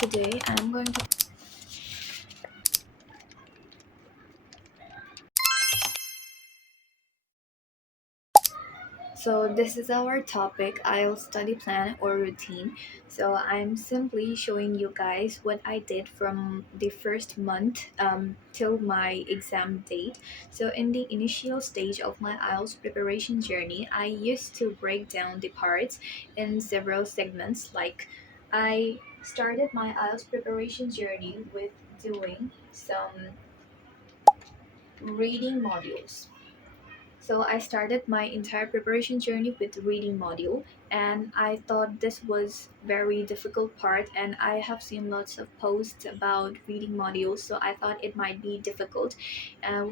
Today I'm going to So this is our topic, IELTS study plan or routine. So I'm simply showing you guys what I did from the first month till my exam date. So in the initial stage of my IELTS preparation journey, I used to break down the parts in several segments. Like I started my IELTS preparation journey with doing some reading modules. So I started my entire preparation journey with reading module, and I thought this was very difficult part, and I have seen lots of posts about reading modules, so I thought it might be difficult.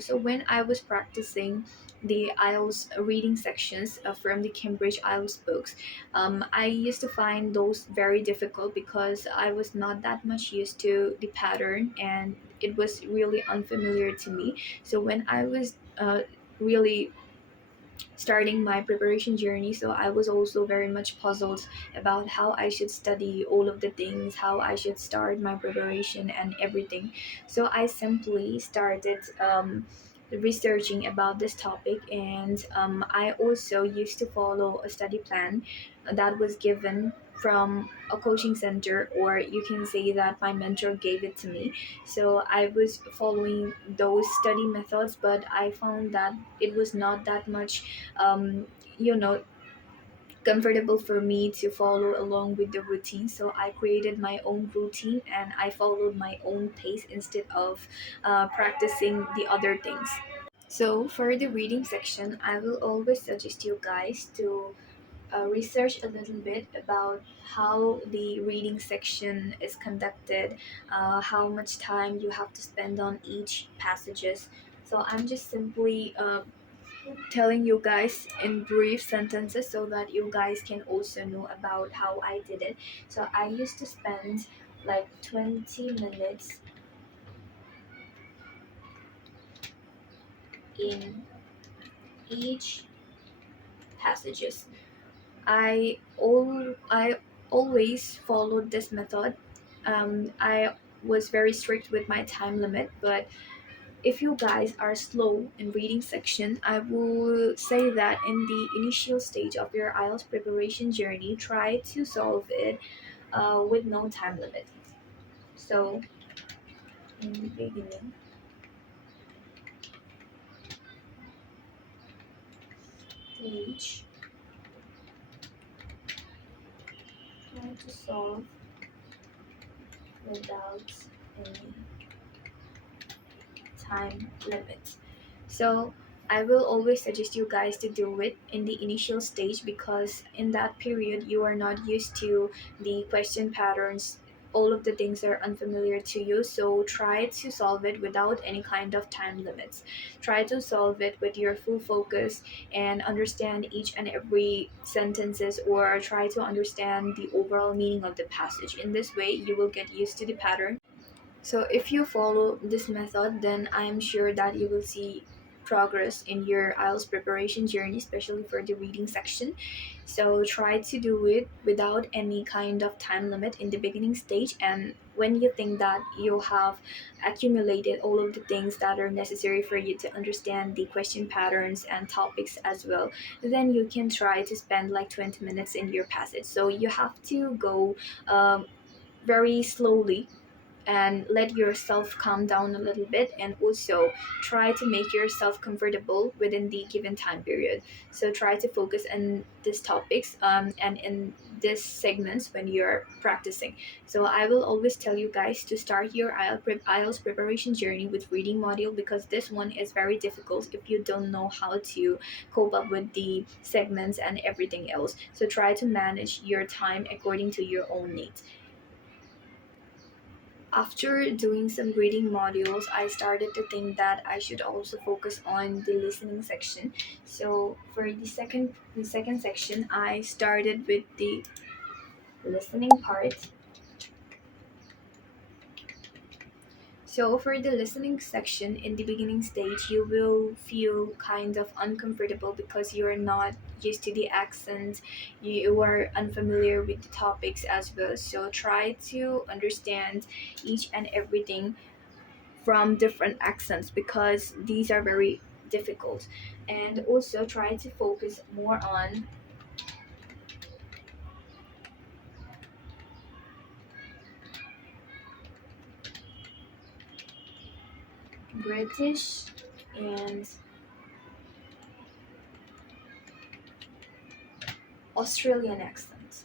So when I was practicing the IELTS reading sections from the Cambridge IELTS books, I used to find those very difficult because I was not that much used to the pattern, and it was really unfamiliar to me. So when I was really starting my preparation journey, so I was also very much puzzled about how I should study all of the things, how I should start my preparation and everything. So I simply started researching about this topic, and I also used to follow a study plan that was given from a coaching center, or you can say that my mentor gave it to me. So I was following those study methods, but I found that it was not that much um, you know comfortable for me to follow along with the routine. So I created my own routine and I followed my own pace instead of practicing the other things. So for the reading section, I will always suggest you guys to research a little bit about how the reading section is conducted, how much time you have to spend on each passages. So I'm just simply telling you guys in brief sentences so that you guys can also know about how I did it. So I used to spend like 20 minutes in each passages. I always followed this method. I was very strict with my time limit, but if you guys are slow in reading section, I will say that in the initial stage of your IELTS preparation journey, try to solve it with no time limit. So in the beginning stage, try to solve without any time limit. So I will always suggest you guys to do it in the initial stage because in that period you are not used to the question patterns. All of the things are unfamiliar to you, so try to solve it without any kind of time limits. Try to solve it with your full focus and understand each and every sentences, or try to understand the overall meaning of the passage. In this way you will get used to the pattern. So if you follow this method, then I'm sure that you will see progress in your IELTS preparation journey, especially for the reading section. So try to do it without any kind of time limit in the beginning stage, and when you think that you have accumulated all of the things that are necessary for you to understand the question patterns and topics as well, then you can try to spend like 20 minutes in your passage. So you have to go very slowly and let yourself calm down a little bit, and also try to make yourself comfortable within the given time period. So try to focus on these topics and in these segments when you're practicing. So I will always tell you guys to start your IELTS preparation journey with reading module, because this one is very difficult if you don't know how to cope up with the segments and everything else. So try to manage your time according to your own needs. After doing some reading modules, I started to think that I should also focus on the listening section. So for the second section, I started with the listening part. So for the listening section in the beginning stage, you will feel kind of uncomfortable because you are not used to the accent, you are unfamiliar with the topics as well. So try to understand each and everything from different accents because these are very difficult. And also try to focus more on British and Australian accents,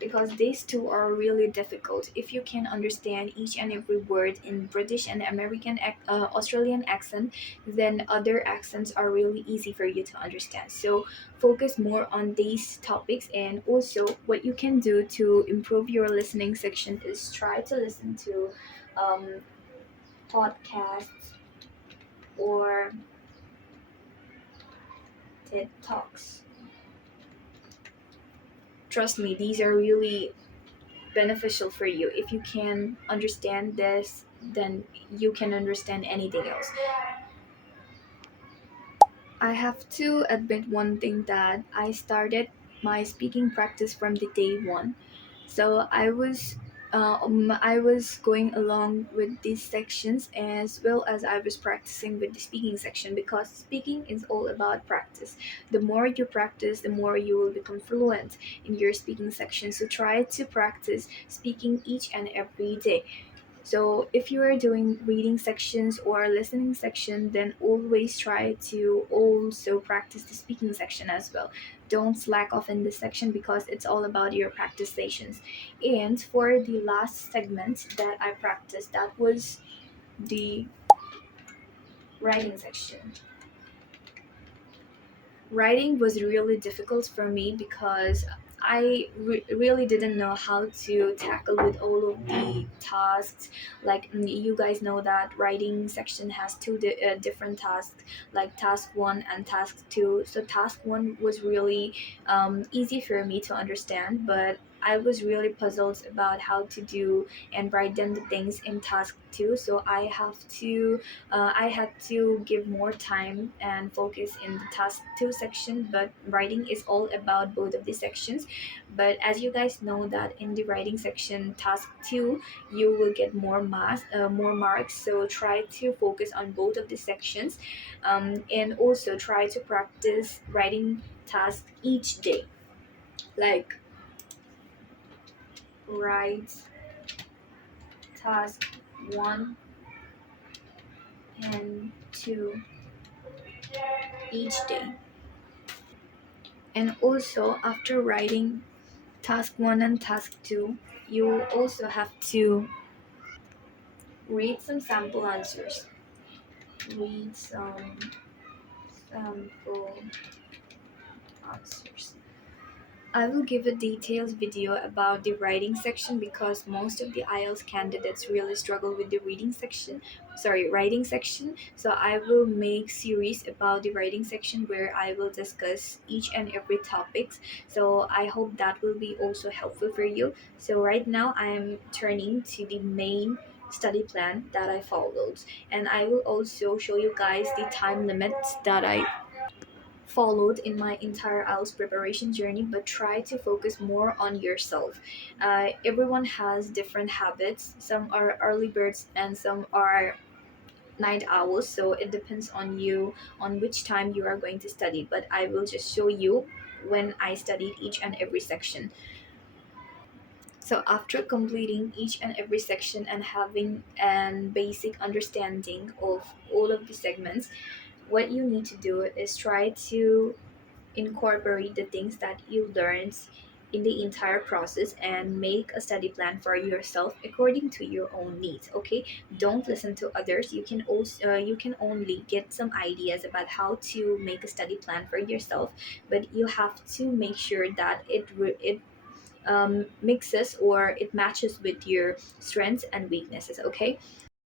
because these two are really difficult. If you can understand each and every word in British and Australian accent, then other accents are really easy for you to understand. So focus more on these topics. And also what you can do to improve your listening section is try to listen to um, podcasts or TED Talks. Trust me, these are really beneficial for you. If you can understand this, then you can understand anything else. I have to admit one thing, that I started my speaking practice from the day one. So I was going along with these sections as well as I was practicing with the speaking section, because speaking is all about practice. The more you practice, the more you will become fluent in your speaking section. So try to practice speaking each and every day. So if you are doing reading sections or listening section, then always try to also practice the speaking section as well. Don't slack off in this section because it's all about your practice stations. And for the last segment that I practiced, that was the writing section. Writing was really difficult for me because really didn't know how to tackle with all of the tasks. Like you guys know that writing section has different tasks, like task one and task two. So task one was really easy for me to understand, but I was really puzzled about how to do and write down the things in task two. So I had to give more time and focus in the task 2 section, but writing is all about both of the sections. But as you guys know that in the writing section task 2, you will get more marks. So try to focus on both of the sections, and also try to practice writing task each day. Like write task 1 and 2 each day. And also, after writing task 1 and task 2, you also have to read some sample answers. Read some sample answers. I will give a detailed video about the writing section because most of the IELTS candidates really struggle with the writing section. So I will make series about the writing section where I will discuss each and every topics. So I hope that will be also helpful for you. So right now I'm turning to the main study plan that I followed, and I will also show you guys the time limits that I followed in my entire IELTS preparation journey, but try to focus more on yourself. Everyone has different habits. Some are early birds and some are night owls. So it depends on you on which time you are going to study. But I will just show you when I studied each and every section. So after completing each and every section and having an basic understanding of all of the segments, what you need to do is try to incorporate the things that you learned in the entire process and make a study plan for yourself according to your own needs. Okay, don't listen to others. You can only get some ideas about how to make a study plan for yourself, but you have to make sure that it mixes or it matches with your strengths and weaknesses. Okay,